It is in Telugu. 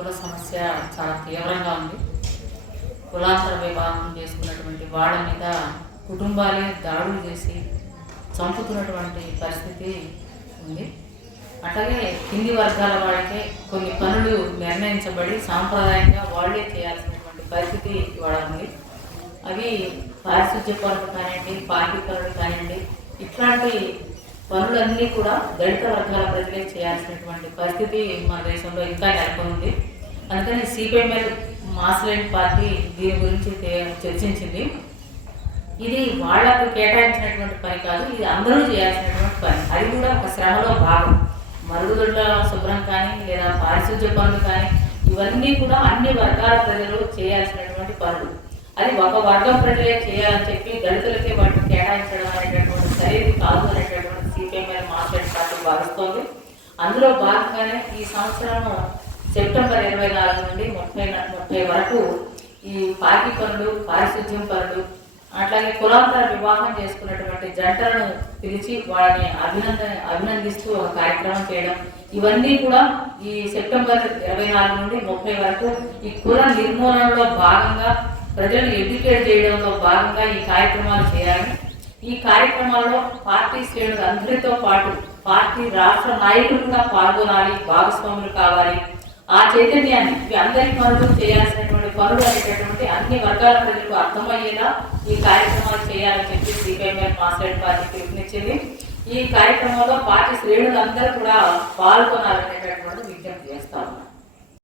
కుల సమస్య చాలా తీవ్రంగా ఉంది. కులాంతర వివాహం చేసుకున్నటువంటి వాళ్ళ మీద కుటుంబాలే దాడులు చేసి చంపుతున్నటువంటి పరిస్థితి ఉంది. అట్లాగే కింది వర్గాల వాళ్ళకే కొన్ని పనులు నిర్ణయించబడి సాంప్రదాయంగా వాళ్ళే చేయాల్సినటువంటి పరిస్థితి ఇవాళ ఉంది. అవి పారిశుద్ధ్య పనులు కానివ్వండి, పార్టీ పనులు కానివ్వండి, ఇట్లాంటి పనులన్నీ కూడా దళిత వర్గాల ప్రజలే చేయాల్సినటువంటి పరిస్థితి మన దేశంలో ఇంకా నెలకొంది. అందుకని సిపిఎంఎల్ మాస్లైన్ పార్టీ దీని గురించి చర్చించింది. ఇది వాళ్లకు కేటాయించినటువంటి పని కాదు, ఇది అందరూ చేయాల్సినటువంటి పని. అది కూడా ఒక శ్రమలో భాగం. మరుగుదొడ్ల శుభ్రం కానీ లేదా పారిశుద్ధ్య పనులు కానీ ఇవన్నీ కూడా అన్ని వర్గాల ప్రజలు చేయాల్సినటువంటి పనులు. అది ఒక వర్గం ప్రజలే చేయాలని చెప్పి దళితులకే వాటిని కేటాయించడం అనేటటువంటి సరైనది కాదు అనేటటువంటి సిపిఎంఎల్ మాస్లైన్ పార్టీ భావిస్తోంది. అందులో భాగంగానే ఈ సంవత్సరం సెప్టెంబర్ 24 నుండి 30 వరకు ఈ పార్టీ పనులు, పారిశుద్ధ్యం పనులు, అట్లాగే కులాంతర వివాహం చేసుకున్నటువంటి జంటలను పిలిచి వాళ్ళని అభినందిస్తూ ఒక కార్యక్రమం చేయడం, ఇవన్నీ కూడా ఈ సెప్టెంబర్ 24 నుండి 30 వరకు ఈ కుల నిర్మూలనలో భాగంగా ప్రజలను ఎడ్యుకేట్ చేయడంలో భాగంగా ఈ కార్యక్రమాలు చేయాలి. ఈ కార్యక్రమాల్లో పార్టీ శ్రేణులు అందరితో పాటు పార్టీ రాష్ట్ర నాయకులు కూడా పాల్గొనాలి, భాగస్వాములు కావాలి. ఆ చైతన్యాన్ని అందరి పనులు చేయాల్సినటువంటి పనులు అనేటటువంటి అన్ని వర్గాల ప్రజలకు అర్థమయ్యేలా ఈ కార్యక్రమాలు చేయాలని చెప్పి సిపిఎంఎల్ మాస్లైన్ పార్టీ పిలుపునిచ్చింది. ఈ కార్యక్రమంలో పార్టీ శ్రేణులు అందరూ కూడా పాల్గొనాలనేటటువంటి విజ్ఞప్తి చేస్తా ఉన్నారు.